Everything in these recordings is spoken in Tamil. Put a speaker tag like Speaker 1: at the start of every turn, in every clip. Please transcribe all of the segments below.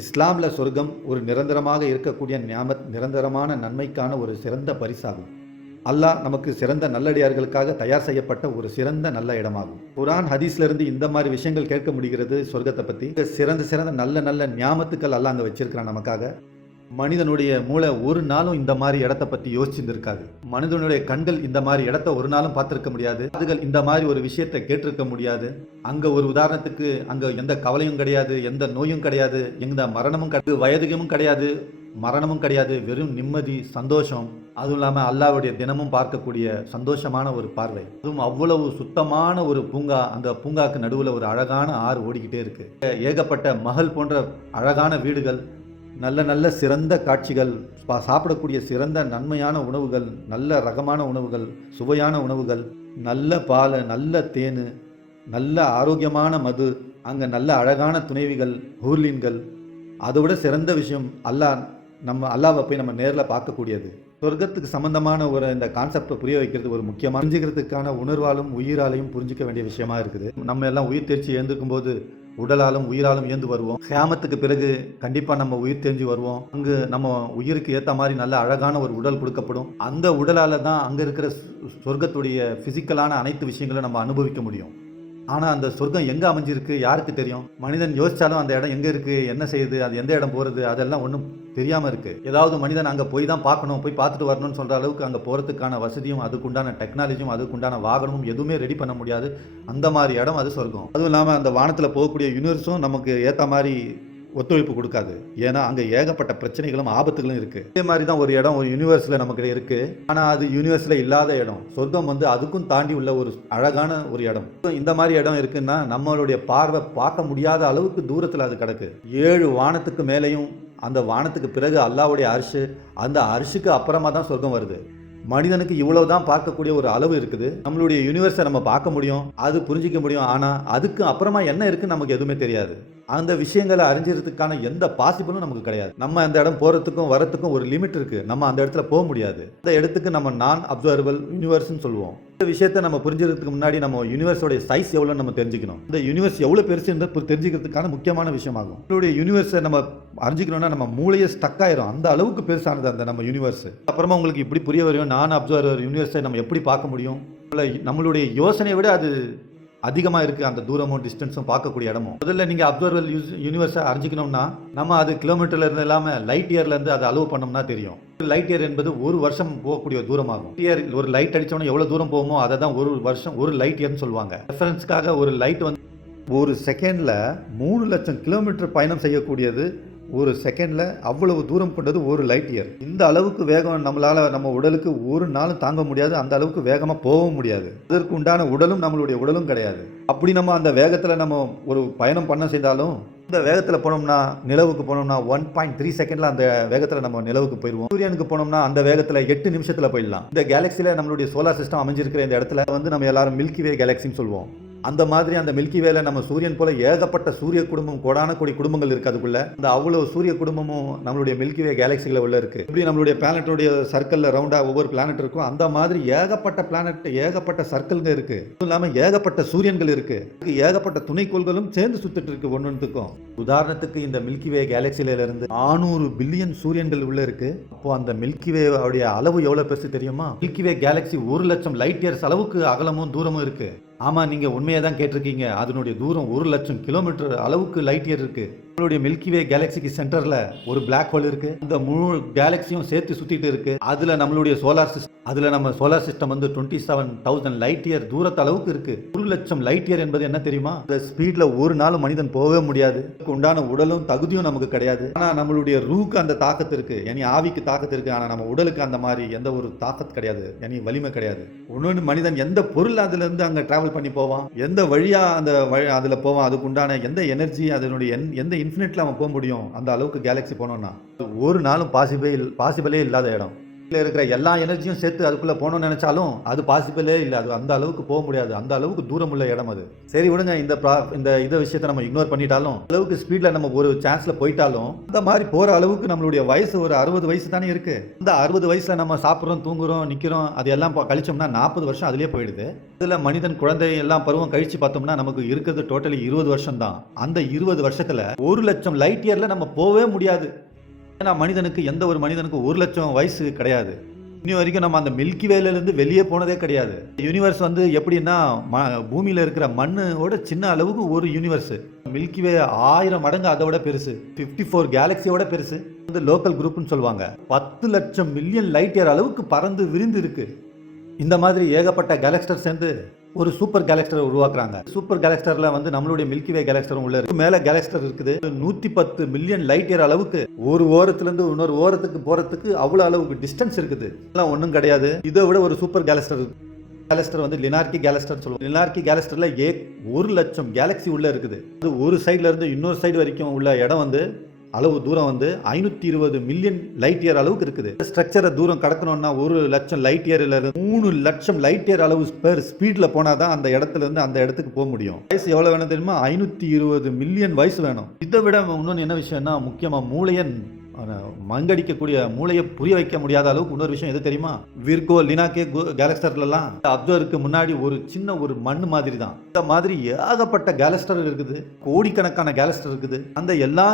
Speaker 1: இஸ்லாமில் சொர்க்கம் ஒரு நிரந்தரமாக இருக்கக்கூடிய ஞாபத் நிரந்தரமான நன்மைக்கான ஒரு சிறந்த பரிசாகும். அல்லாஹ் நமக்கு சிறந்த நல்லடியார்களுக்காக தயார் செய்யப்பட்ட ஒரு சிறந்த நல்ல இடமாகும். குரான் ஹதீஸ்லேருந்து இந்த மாதிரி விஷயங்கள் கேட்க முடிகிறது சொர்க்கத்தை பற்றி சிறந்த சிறந்த நல்ல நல்ல ஞாபத்துக்கள் அல்லாஹ் அங்கே வச்சிருக்கிறான் நமக்காக. மனிதனுடைய மூளை ஒரு நாளும் இந்த மாதிரி இடத்த பற்றி யோசிச்சிருந்திருக்காது. மனிதனுடைய கண்கள் இந்த மாதிரி இடத்த ஒரு நாளும் பார்த்துருக்க முடியாது. அதுகள் இந்த மாதிரி ஒரு விஷயத்தை கேட்டிருக்க முடியாது. அங்க ஒரு உதாரணத்துக்கு அங்க எந்த கவலையும் கிடையாது எந்த நோயும் கிடையாது எந்த மரணமும் கிடையாது வயதுகமும் கிடையாது மரணமும் கிடையாது வெறும் நிம்மதி சந்தோஷம். அதுவும் இல்லாமல் அல்லாவுடைய தினமும் பார்க்கக்கூடிய சந்தோஷமான ஒரு பார்வை. அதுவும் அவ்வளவு சுத்தமான ஒரு பூங்கா அந்த பூங்காக்கு நடுவில் ஒரு அழகான ஆறு ஓடிக்கிட்டே இருக்கு. ஏகப்பட்ட மகள் போன்ற அழகான வீடுகள் நல்ல நல்ல சிறந்த காட்சிகள் பா- சாப்பிடக்கூடிய சிறந்த நன்மையான உணவுகள் நல்ல ரகமான உணவுகள் சுவையான உணவுகள் நல்ல பால் நல்ல தேன் நல்ல ஆரோக்கியமான மது அங்கே நல்ல அழகான துணைவிகள் ஹூர்லீன்கள். அதை விட சிறந்த விஷயம் அல்லாஹ் நம்ம அல்லாவை போய் நம்ம நேரில் பார்க்கக்கூடியது. சொர்க்கத்துக்கு சம்பந்தமான ஒரு இந்த கான்செப்டை புரிய வைக்கிறது ஒரு முக்கியமாக புரிஞ்சுக்கிறதுக்கான உணர்வாலும் உயிராலையும் புரிஞ்சிக்க வேண்டிய விஷயமா இருக்குது. நம்ம எல்லாம் உயிர் தேர்ச்சி எழுந்திருக்கும் போது உடலாலும் உயிராலும் இயந்து வருவோம். கியாமத்துக்கு பிறகு கண்டிப்பாக நம்ம உயிர் தெரிஞ்சு வருவோம். அங்கு நம்ம உயிருக்கு ஏற்ற மாதிரி நல்ல அழகான ஒரு உடல் கொடுக்கப்படும். அந்த உடலால் தான் அங்கே இருக்கிற சொ- சொர்க்கத்துடைய ஃபிசிக்கலான அனைத்து விஷயங்களும் நம்ம அனுபவிக்க முடியும். ஆனால் அந்த சொர்க்கம் எங்கே அமைஞ்சிருக்கு யாருக்கு தெரியும்? மனிதன் யோசித்தாலும் அந்த இடம் எங்கே இருக்குது என்ன செய்யுது? அது எந்த இடம் போகிறது அதெல்லாம் ஒன்றும் தெரியாமல் இருக்குது ஏதாவது மனிதன் அங்கே போய் தான் பார்க்கணும் போய் பார்த்துட்டு வரணும்னு சொல்கிற அளவுக்கு அங்கே போகிறதுக்கான வசதியும் அதுக்குண்டான டெக்னாலஜியும் அதுக்குண்டான வாகனமும் எதுவுமே ரெடி பண்ண முடியாது. அந்த மாதிரி இடம் அது சொர்க்கம். அதுவும் இல்லாமல் அந்த வானத்தில் போகக்கூடிய யூனிவர்ஸும் நமக்கு ஏற்ற மாதிரி ஒத்துழைப்பு கொடுக்காது. ஏன்னா அங்கே ஏகப்பட்ட பிரச்சனைகளும் ஆபத்துகளும் இருக்குது இதே மாதிரி தான் ஒரு இடம் ஒரு யூனிவர்ஸில் நமக்கு இருக்குது ஆனால் அது யூனிவர்ஸில் இல்லாத இடம். சொர்க்கம் வந்து அதுக்கும் தாண்டி உள்ள ஒரு அழகான ஒரு இடம். இந்த மாதிரி இடம் இருக்குன்னா நம்மளுடைய பார்வை பார்க்க முடியாத அளவுக்கு தூரத்தில் அது கிடக்கு. ஏழு வானத்துக்கு மேலேயும் அந்த வானத்துக்கு பிறகு அல்லாவுடைய அரிசு அந்த அரிசுக்கு அப்புறமா தான் சொர்க்கம் வருது. மனிதனுக்கு இவ்வளவு தான் பார்க்கக்கூடிய ஒரு அளவு இருக்குது. நம்மளுடைய யூனிவர்ஸை நம்ம பார்க்க முடியும் அது புரிஞ்சிக்க முடியும். ஆனால் அதுக்கு அப்புறமா என்ன இருக்குன்னு நமக்கு எதுவுமே தெரியாது. அந்த விஷயங்களை அறிஞ்சிறதுக்கான எந்த பாசிபிளும் நமக்கு கிடையாது. நம்ம அந்த இடம் போகிறதுக்கும் வரத்துக்கும் ஒரு லிமிட் இருக்குது நம்ம அந்த இடத்துல போக முடியாது. அந்த இடத்துக்கு நம்ம நான் அப்சர்வபிள் யூனிவர்ஸ்னு சொல்லுவோம். இந்த விஷயத்தை நம்ம புரிஞ்சுக்கிறதுக்கு முன்னாடி நம்ம யூனிவர்ஸோட சைஸ் எவ்வளோ நம்ம தெரிஞ்சுக்கணும். இந்த யூனிவர்ஸ் எவ்வளோ பெருசுன்றது தெரிஞ்சுக்கிறதுக்கான முக்கியமான விஷயமாகும். நம்மளுடைய யூனிவர்ஸை நம்ம அறிஞ்சிக்கணும்னா நம்ம மூளையே ஸ்டக் ஆயிரும். அந்த அளவுக்கு பெருசானது அந்த நம்ம யூனிவர்ஸ் அப்புறமா உங்களுக்கு இப்படி புரிய வரையும் நான் அப்சர்வர் யூனிவர்ஸை நம்ம எப்படி பார்க்க முடியும்? நம்மளுடைய யோசனையை விட அது அதிகமாக இருக்குது அந்த தூரமும் டிஸ்டன்ஸும் பார்க்கக்கூடிய இடமும். முதல்ல நீங்கள் அப்சர்வல் யூஸ் யூனிவர்ஸை அறிஞ்சிக்கணும்னா நம்ம அது கிலோமீட்டர்ல இருந்து இல்லாமல் லைட் இயர்லேருந்து அதை அலோவ் பண்ணோம்னா தெரியும். லைட் இயர் என்பது ஒரு வருஷம் போகக்கூடிய தூரமாகும். இயர் ஒரு லைட் அடிச்சோன்னா எவ்வளோ தூரம் போகுமோ அதை தான் ஒரு வருஷம் ஒரு லைட் இயர்னு சொல்லுவாங்க. ரெஃபரன்ஸ்க்காக ஒரு லைட் வந்து ஒரு செகண்டில் மூணு லட்சம் கிலோமீட்டர் பயணம் செய்யக்கூடியது ஒரு செகண்டில் அவ்வளவு தூரம் கொண்டது ஒரு லைட் இயர் இந்த அளவுக்கு வேகம் நம்மளால் நம்ம உடலுக்கு ஒரு நாளும் தாங்க முடியாது. அந்த அளவுக்கு வேகமாக போகவும் முடியாது. அதற்கு உண்டான உடலும் நம்மளுடைய உடலும் கிடையாது. அப்படி நம்ம அந்த வேகத்தில் நம்ம ஒரு பயணம் பண்ண செய்தாலும் இந்த வேகத்தில் போனோம்னா நிலவுக்கு போனோம்னா ஒன் பாயிண்ட் த்ரீ செகண்டில் அந்த வேகத்தில் நம்ம நிலவுக்கு போயிடுவோம் சூரியனுக்கு போனோம்னா அந்த வேகத்தில் எட்டு நிமிஷத்தில் போயிடலாம். இந்த கேலக்சியில் நம்மளுடைய சோலார் சிஸ்டம் அமைஞ்சிருக்கிற இந்த இடத்துல வந்து நம்ம எல்லாரும் மில்கி வே கேலக்சின்னு சொல்லுவோம். அந்த மாதிரி அந்த மில்கி வேலை நம்ம சூரியன் போல ஏகப்பட்ட சூரிய குடும்பம் கோடான கோடி குடும்பங்கள் இருக்கு அதுக்குள்ள. அந்த அவ்வளவு சூரிய குடும்பமும் நம்மளுடைய மில்கி வே கேலக்சிகளை உள்ள இருக்கு. இப்படி நம்மளுடைய பிளானட்டோடைய சர்க்கிளில் ரவுண்டாக ஒவ்வொரு பிளானட் இருக்கும் அந்த மாதிரி ஏகப்பட்ட பிளானட் ஏகப்பட்ட சர்க்கிள்ங்க இருக்கு. அதுவும் இல்லாமல் ஏகப்பட்ட சூரியன்கள் இருக்கு. ஏகப்பட்ட துணைக்கோள்களும் சேர்ந்து சுத்திட்டு இருக்கு ஒன்னொன்றுக்கும் உதாரணத்துக்கு இந்த மில்கி வே கேலக்சில இருந்து நானூறு பில்லியன் சூரியன்கள் உள்ள இருக்கு. அப்போ அந்த மில்கி வே உடைய அளவு எவ்வளவு பெருசு தெரியுமா? மில்கி வே கேலக்சி ஒரு லட்சம் லைட் இயர்ஸ் அளவுக்கு அகலமும் தூரமும் இருக்கு. ஆமாம் நீங்கள் உண்மையாக தான் கேட்டிருக்கீங்க. அதனுடைய தூரம் ஒரு லட்சம் கிலோமீட்டர் அளவுக்கு லைட் இயர் இருக்குது நம்மளுடைய மில்கிவே கேலக்சிக்கு சென்டர்ல ஒரு பிளாக் ஹோல் இருக்கு. இந்த முழு கேலக்சியும் சேர்த்து சுத்திட்டு இருக்கு. அதுல நம்மளுடைய சோலார் சிஸ்டம் அதுல நம்ம சோலார் சிஸ்டம் வந்து twenty seven thousand light year தூரத்து அளவுக்கு இருக்கு. ஒரு லட்சம் லைட் இயர் என்பது என்ன தெரியுமா? இந்த ஸ்பீட்ல ஒரு நாள் மனிதன் போகவே முடியாது. உண்டான உடலும் தகுதியும் நமக்கு கிடையாது. ஆனா நம்மளுடைய ரூக்கு அந்த தாக்கத்து இருக்கு. எனி ஆவிக்கு தாக்கத்து இருக்கு. ஆனா நம்ம உடலுக்கு அந்த மாதிரி எந்த ஒரு தாக்கத்து கிடையாது. இனி வலிமை கிடையாது. ஒன்னொன்று மனிதன் எந்த பொருள் அதுல இருந்து அங்க டிராவல் பண்ணி போவான்? எந்த வழியா அந்த வழி அதுல போவான்? அதுக்கு உண்டான எந்த எனர்ஜி அதனுடைய எந்த இன்ஃபினிட்டில் அவன் போக முடியும். அந்த அளவுக்கு கேலக்ஸி போனோன்னா ஒரு நாளும் பாசிபிள் பாசிபிளே இல்லாத இடம். இருக்கிற எல்லா எனர்ஜியும் சேர்த்து அதுக்குள்ளே போகணும்னு நினச்சாலும் அது பாசிபிளே இல்லை. அது அந்த அளவுக்கு போக முடியாது. அந்த அளவுக்கு தூரம் உள்ள இடம் அது. சரி விடுங்க இந்த ப்ரா- இந்த இதை விஷயத்தை நம்ம இக்னோர் பண்ணிட்டாலும் அளவுக்கு ஸ்பீடில் நம்ம ஒரு சான்ஸ்ல போயிட்டாலும் அந்த மாதிரி போகிற அளவுக்கு நம்மளுடைய வயசு ஒரு அறுபது வயசு தானே இருக்கு. இந்த அறுபது வயசில் நம்ம சாப்பிட்றோம் தூங்குறோம் நிற்கிறோம் அது எல்லாம் கழிச்சோம்னா நாற்பது வருஷம் அதுலேயே போயிடுது. இதில் மனிதன் குழந்தை எல்லாம் பருவம் கழிச்சு பார்த்தோம்னா நமக்கு இருக்கிறது டோட்டலி இருபது வருஷம் தான் அந்த இருபது வருஷத்தில் ஒரு லட்சம் லைட் இயரில் நம்ம போகவே முடியாது. ஏன்னா மனிதனுக்கு எந்த ஒரு மனிதனுக்கு ஒரு லட்சம் வயசு கிடையாது. இன்னி வரைக்கும் நம்ம அந்த மில்கி வேலேருந்து வெளியே போனதே கிடையாது. யூனிவர்ஸ் வந்து எப்படின்னா ம பூமியில் இருக்கிற மண்ணோட சின்ன அளவுக்கு ஒரு யூனிவர்ஸு மில்கி வே ஆயிரம் மடங்கு அதை விட பெருசு. ஃபிஃப்டி ஃபோர் கேலக்சியோட பெருசு. வந்து லோக்கல் குரூப்னு சொல்லுவாங்க. பத்து லட்சம் மில்லியன் லைட் இயர் அளவுக்கு பறந்து விரிந்து இருக்கு இந்த மாதிரி ஏகப்பட்ட கேலக்ஸ்டர் சேர்ந்து ஒரு சூப்பர் கேலக்ஸ்டர் உருவாக்குறாங்க. சூப்பர் கேலக்ஸ்டர்ல வந்து நம்மளுடைய மில்கி வே கேலக்ஸ்டரும் உள்ள இருக்கு. மேல கேலக்ஸ்டர் இருக்குது. நூத்தி பத்து மில்லியன் லைட் இயர் அளவுக்கு ஒரு ஓரத்துல இருந்து இன்னொரு ஓரத்துக்கு போறதுக்கு அவ்வளவு அளவுக்கு டிஸ்டன்ஸ் இருக்குது. எல்லாம் ஒன்றும் கிடையாது. இதை விட ஒரு சூப்பர் கேலக்ஸ்டர் கேலஸ்டர் வந்து லினார்கி கேலஸ்டர் சொல்லுவோம் லினார்கி கேலஸ்டர்ல ஏ ஒரு லட்சம் கேலக்ஸி உள்ள இருக்குது. அது ஒரு சைடுல இருந்து இன்னொரு சைடு வரைக்கும் உள்ள இடம் வந்து அளவு தூரம் வந்து ஐநூற்றி இருபது மில்லியன் லைட் இயர் அளவுக்கு இருக்குது. ஸ்ட்ரக்சரை தூரம் கடக்கணும்னா ஒரு லட்சம் லைட் இயரில் இருந்து மூணு லட்சம் லைட் இயர் அளவு பெர் ஸ்பீடில் போனால் தான் அந்த இடத்துல இருந்து அந்த இடத்துக்கு போக முடியும். வயசு எவ்வளோ வேணும் தெரியுமா? ஐநூற்றி இருபது மில்லியன் வயசு வேணும். இதை விட இன்னொன்று என்ன விஷயம்னா முக்கியமாக மூளையன் மங்கடிக்கக்கூடிய மூளையை புரிய வைக்க முடியாத அளவுக்கு இன்னொரு விஷயம் எது தெரியுமா? விர்கோ லினாக்கே கேலக்டர்லாம் அப்சர்வருக்கு முன்னாடி ஒரு சின்ன ஒரு மண் மாதிரி தான் இந்த மாதிரி ஏகப்பட்ட கேலஸ்டர் இருக்குது கோடிக்கணக்கான கேலஸ்டர் இருக்குது. அந்த எல்லா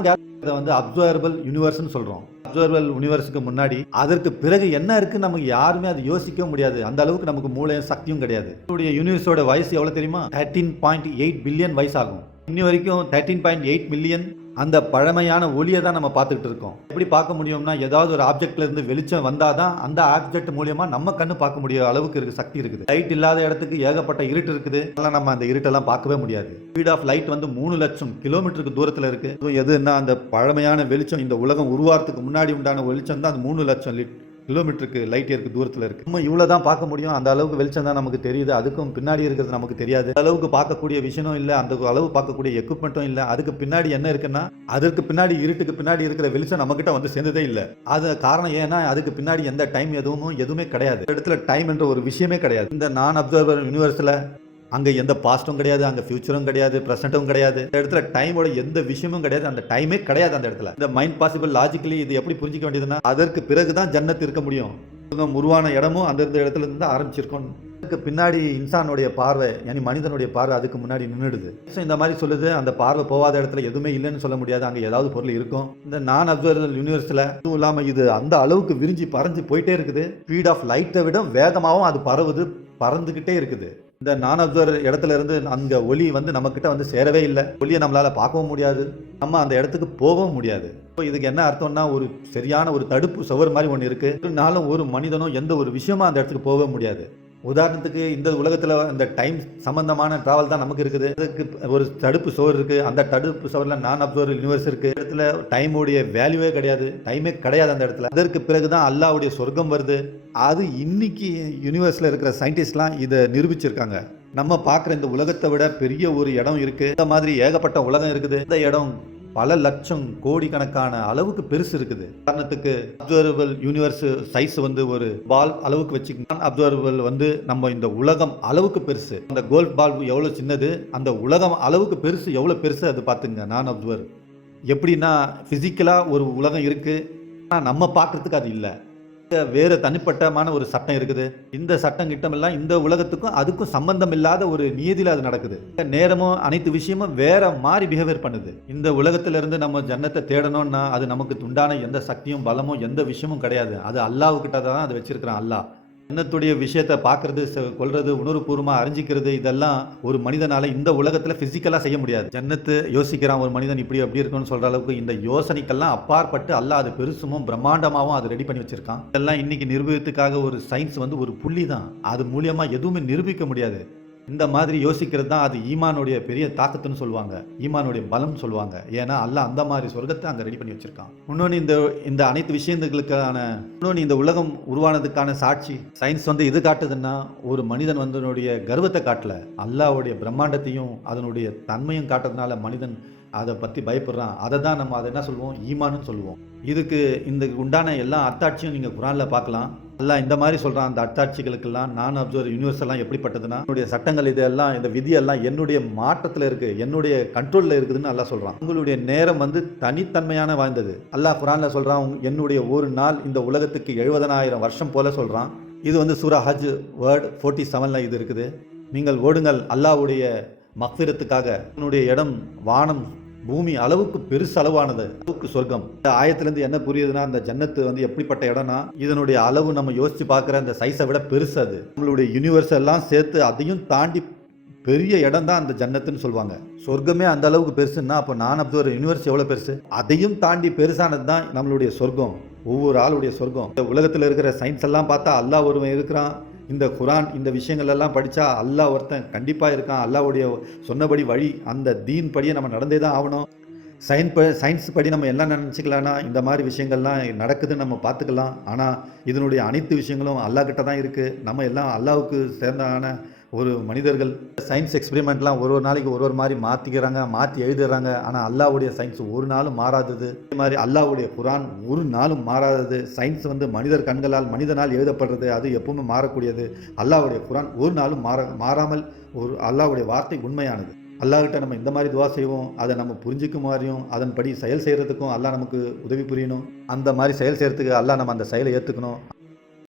Speaker 1: இதை வந்து அப்சர்வபிள் யூனிவர்ஸ்னு சொல்றோம். அப்சர்வபிள் யூனிவர்ஸுக்கு முன்னாடி அதற்கு பிறகு என்ன இருக்கு நமக்கு யாருமே அது யோசிக்க முடியாது. அந்த அளவுக்கு நமக்கு மூளையும் சக்தியும் கிடையாது. என்னுடைய யூனிவர்ஸோட வயசு எவ்வளவு தெரியுமா? தேர்ட்டீன் பாயிண்ட் எயிட் பில்லியன் வயசு ஆகும் இன்னி வரைக்கும் தேர்ட்டீன் பாயிண்ட் எயிட் மில்லியன் அந்த பழமையான ஒளியை தான் நம்ம பார்த்துக்கிட்டு இருக்கோம். எப்படி பார்க்க முடியும்னா ஏதாவது ஒரு ஆப்ஜெக்ட்லேருந்து வெளிச்சம் வந்தால் தான் அந்த ஆப்ஜெக்ட் மூலியமா நம்ம கண்ணு பார்க்க முடிய அளவுக்கு இருக்கு சக்தி இருக்குது. லைட் இல்லாத இடத்துக்கு ஏகப்பட்ட இருட்டு இருக்குது. அதெல்லாம் நம்ம அந்த இருட்டெல்லாம் பார்க்கவே முடியாது. ஸ்பீட் ஆஃப் லைட் வந்து மூணு லட்சம் கிலோமீட்டருக்கு தூரத்தில் இருக்குது எதுன்னா அந்த பழமையான வெளிச்சம் இந்த உலகம் உருவாரத்துக்கு முன்னாடி உண்டான வெளிச்சம் தான் அந்த மூணு லட்சம் லிட் கிலோமீட்டருக்கு லைட் இயருக்கு தூரத்தில் இருக்கு. நம்ம இவ்வளோ தான் பார்க்க முடியும். அந்த அளவுக்கு வெளிச்சம் தான் நமக்கு தெரியுது. அதுக்கும் பின்னாடி இருக்கிறது நமக்கு தெரியாது. அந்த அளவுக்கு பார்க்கக்கூடிய விஷயம் இல்லை. அந்த அளவு பார்க்கக்கூடிய எக்யூப்மெண்ட்டும் இல்லை. அதுக்கு பின்னாடி என்ன இருக்குன்னா அதற்கு பின்னாடி இருட்டுக்கு பின்னாடி இருக்கிற வெளிச்சம் நம்மகிட்ட வந்து சேர்ந்ததே இல்லை. அது காரணம் ஏன்னா அதுக்கு பின்னாடி எந்த டைம் எதுவும் எதுவுமே கிடையாது. இடத்துல டைம் என்ற ஒரு விஷயமே கிடையாது. இந்த நான் அப்சர்வர் யூனிவர்ஸில் அங்கே எந்த பாஸ்ட்டும் கிடையாது அங்கே ஃபியூச்சரும் கிடையாது ப்ரெசென்ட்டும் கிடையாது. இந்த இடத்துல டைமோட எந்த விஷயமும் கிடையாது. அந்த டைமே கிடையாது அந்த இடத்துல. இந்த மைண்ட் பாசிபிள் லாஜிக்கலி இது எப்படி புரிஞ்சிக்க வேண்டியதுன்னா அதற்கு பிறகு தான் ஜன்னத்து இருக்க முடியும் உருவான இடமும் அந்த இடத்துல இருந்து தான் ஆரம்பிச்சிருக்கோம். அதுக்கு பின்னாடி இன்சானுடைய பார்வை யானி மனிதனுடைய பார்வை அதுக்கு முன்னாடி நின்றுடுது ஸோ இந்த மாதிரி சொல்லுது அந்த பார்வை போகாத இடத்துல எதுவுமே இல்லைன்னு சொல்ல முடியாது. அங்கே ஏதாவது பொருள் இருக்கும். இந்த நான் அப்சர்வல் யூனிவர்ஸில் இதுவும் இல்லாமல் இது அந்த அளவுக்கு விரிஞ்சு பறஞ்சு போயிட்டே இருக்குது. ஸ்பீட் ஆஃப் லைட்டை விட வேகமாகவும் அது பரவுது பறந்துக்கிட்டே இருக்குது. இந்த நான் அப்சர்வர் இடத்துல இருந்து அந்த ஒளி வந்து நம்மக்கிட்ட வந்து சேரவே இல்லை. ஒளியை நம்மளால் பார்க்கவும் முடியாது. நம்ம அந்த இடத்துக்கு போகவும் முடியாது. இப்போ இதுக்கு என்ன அர்த்தம்னா ஒரு சரியான ஒரு தடுப்பு சுவர் மாதிரி ஒன்று இருக்குது ஒரு நாளும் ஒரு மனிதனும் எந்த ஒரு விஷயமும் அந்த இடத்துக்கு போகவே முடியாது. உதாரணத்துக்கு இந்த உலகத்தில் இந்த டைம் சம்பந்தமான ட்ராவல் தான் நமக்கு இருக்குது. அதுக்கு ஒரு தடுப்பு சுவர் இருக்குது அந்த தடுப்பு சுவர்ல நான் அப்சர்வர் யூனிவர்ஸ் இருக்குது இடத்துல டைமுடைய வேல்யூவே கிடையாது. டைமே கிடையாது அந்த இடத்துல. அதற்கு பிறகுதான் அல்லாவுடைய சொர்க்கம் வருது. அது இன்னைக்கு யூனிவர்ஸில் இருக்கிற சயின்டிஸ்ட்லாம் இதை நிரூபிச்சிருக்காங்க. நம்ம பார்க்குற இந்த உலகத்தை விட பெரிய ஒரு இடம் இருக்குது இந்த மாதிரி ஏகப்பட்ட உலகம் இருக்குது. இந்த இடம் பல லட்சம் கோடிக்கணக்கான அளவுக்கு பெருசு இருக்குது. காரணத்துக்கு அப்சர்வபிள் யூனிவர்ஸ் சைஸ் வந்து ஒரு பால் அளவுக்கு வச்சுக்கலாம் அப்சர்வபிள் வந்து நம்ம இந்த உலகம் அளவுக்கு பெருசு. அந்த கோல்ட் பால் எவ்வளோ சின்னது அந்த உலகம் அளவுக்கு பெருசு எவ்வளோ பெருசு அது பார்த்துங்க நான் அப்சர்வர் எப்படின்னா ஃபிசிக்கலாக ஒரு உலகம் இருக்குது ஆனால் நம்ம பார்க்குறதுக்கு அது இல்லை. வேறு தனிப்பட்டமான ஒரு சட்டம் இருக்குது. இந்த சட்டம் கிட்டமெல்லாம் இந்த உலகத்துக்கும் அதுக்கும் சம்பந்தம் இல்லாத ஒரு நியதியில் அது நடக்குது. நேரமும் அனைத்து விஷயமும் வேற மாதிரி பிஹேவியர் பண்ணுது. இந்த உலகத்திலிருந்து நம்ம ஜன்னத்தை தேடணும்னா அது நமக்கு துண்டான எந்த சக்தியும் பலமும் எந்த விஷயமும் கிடையாது. அது அல்லாவுக்கிட்ட தான் அது வச்சிருக்கிறான் அல்லாஹ். எண்ணத்துடைய விஷயத்தை பார்க்கறது செ- உணர்வுபூர்வமாக அறிஞ்சிக்கிறது இதெல்லாம் ஒரு மனிதனால இந்த உலகத்தில் பிசிக்கலா செய்ய முடியாது. ஜன்னத்து யோசிக்கிறான் ஒரு மனிதன் இப்படி அப்படி இருக்கும்னு சொல்கிற அளவுக்கு இந்த யோசனைக்கெல்லாம் அப்பாற்பட்டு அல்ல அது பெருசுமும் பிரம்மாண்டமாகவும் அது ரெடி பண்ணி வச்சிருக்கான். இதெல்லாம் இன்னைக்கு நிரூபிக்கிறதுக்காக ஒரு சயின்ஸ் வந்து ஒரு புள்ளி தான் அது மூலியமாக எதுவுமே நிரூபிக்க முடியாது. இந்த மாதிரி யோசிக்கிறது தான் அது ஈமானுடைய பெரிய தாக்கத்துன்னு சொல்லுவாங்க. ஈமானுடைய பலம் சொல்லுவாங்க. ஏன்னா அல்லாஹ் அந்த மாதிரி சொர்க்கத்தை அங்கே ரெடி பண்ணி வச்சிருக்கான். இன்னொன்று இந்த இந்த அனைத்து விஷயங்களுக்கான இன்னொன்று இந்த உலகம் உருவானதுக்கான சாட்சி சயின்ஸ் வந்து இது காட்டுதுன்னா ஒரு மனிதன் வந்து கர்வத்தை காட்டல. அல்லாவுடைய பிரம்மாண்டத்தையும் அதனுடைய தன்மையும் காட்டுறதுனால மனிதன் அதை பற்றி பயப்படுறான். அதை தான் நம்ம அதை என்ன சொல்லுவோம்? ஈமான்னு சொல்லுவோம். இதுக்கு இந்த உண்டான எல்லா அத்தாட்சியும் நீங்கள் குரானில் பார்க்கலாம். எல்லாம் இந்த மாதிரி சொல்கிறான் அந்த அட்டாட்சிகளுக்கெல்லாம். நான் அப்சர்வ் யூனிவர்ஸ் எல்லாம் எப்படிப்பட்டதுன்னா என்னுடைய சட்டங்கள் இதெல்லாம் இந்த விதியெல்லாம் என்னுடைய மாற்றத்தில் இருக்குது என்னுடைய கண்ட்ரோலில் இருக்குதுன்னு எல்லாம் சொல்கிறான் உங்களுடைய நேரம் வந்து தனித்தன்மையான வாழ்ந்தது அல்லாஹ் குரானில் சொல்கிறான் என்னுடைய ஒரு நாள் இந்த உலகத்துக்கு எழுபதனாயிரம் வருஷம் போல சொல்கிறான் இது வந்து சூரா ஹஜ் வேர்ட் ஃபோர்ட்டி செவனில் இது இருக்குது. நீங்கள் ஓடுங்கள் அல்லாஹ்வுடைய மக்ஃபிரத்துக்காக. உன்னுடைய இடம் வானம் பூமி அளவுக்கு பெருசு அளவானது அளவுக்கு சொர்க்கம். இந்த ஆயத்திலேருந்து என்ன புரியுதுன்னா அந்த ஜன்னத்து வந்து எப்படிப்பட்ட இடம்னா இதனுடைய அளவு நம்ம யோசிச்சு பார்க்குற அந்த சைஸை விட பெருசு அது. நம்மளுடைய யூனிவர்ஸ் எல்லாம் சேர்த்து அதையும் தாண்டி பெரிய இடம் தான் அந்த ஜன்னத்துன்னு சொல்லுவாங்க சொர்க்கமே அந்த அளவுக்கு பெருசுன்னா அப்போ நான் அப்சர்வர் யூனிவர்ஸ் எவ்வளோ பெருசு? அதையும் தாண்டி பெருசானது தான் நம்மளுடைய சொர்க்கம். ஒவ்வொரு ஆளுடைய சொர்க்கம். இந்த உலகத்தில் இருக்கிற சயின்ஸ் எல்லாம் பார்த்தா அல்லா ஒருவன் இருக்கிறான் இந்த குரான் இந்த விஷயங்கள் எல்லாம் படித்தா அல்லாஹ் ஒருத்தன் கண்டிப்பாக இருக்கான். அல்லாஹ்வுடைய சொன்னபடி வழி அந்த தீன் படியை நம்ம நடந்தே தான் ஆகணும். சயின்ஸ் ப சயின்ஸ் படி நம்ம என்ன நினச்சிக்கலாம்னா இந்த மாதிரி விஷயங்கள்லாம் நடக்குதுன்னு நம்ம பார்த்துக்கலாம். ஆனால் இதனுடைய அனைத்து விஷயங்களும் அல்லாஹ் கிட்ட தான் இருக்குது நம்ம எல்லாம் அல்லாவுக்கு சேர்ந்தான ஒரு மனிதர்கள் சயின்ஸ் எக்ஸ்பெரிமெண்ட்லாம் ஒரு ஒரு நாளைக்கு ஒரு ஒரு மாதிரி மாற்றிக்கிறாங்க மாற்றி எழுதுறாங்க. ஆனால் அல்லாவுடைய சயின்ஸ் ஒரு நாளும் மாறாதது. அதே மாதிரி அல்லாவுடைய குரான் ஒரு நாளும் மாறாதது. சயின்ஸ் வந்து மனிதர் கண்களால் மனிதனால் எழுதப்படுறது அது எப்பவுமே மாறக்கூடியது. அல்லாஹ்வுடைய குரான் ஒரு நாளும் மாற மாறாமல் ஒரு அல்லாஹ்வுடைய வார்த்தை உண்மையானது. அல்லாஹ்கிட்ட நம்ம இந்த மாதிரி துவா செய்வோம் அதை நம்ம புரிஞ்சுக்க மாதிரியும் அதன்படி செயல் செய்கிறதுக்கும் அல்லாஹ் நமக்கு உதவி புரியணும். அந்த மாதிரி செயல் செய்கிறதுக்கு அல்லாஹ் நம்ம அந்த செயலை ஏற்றுக்கணும்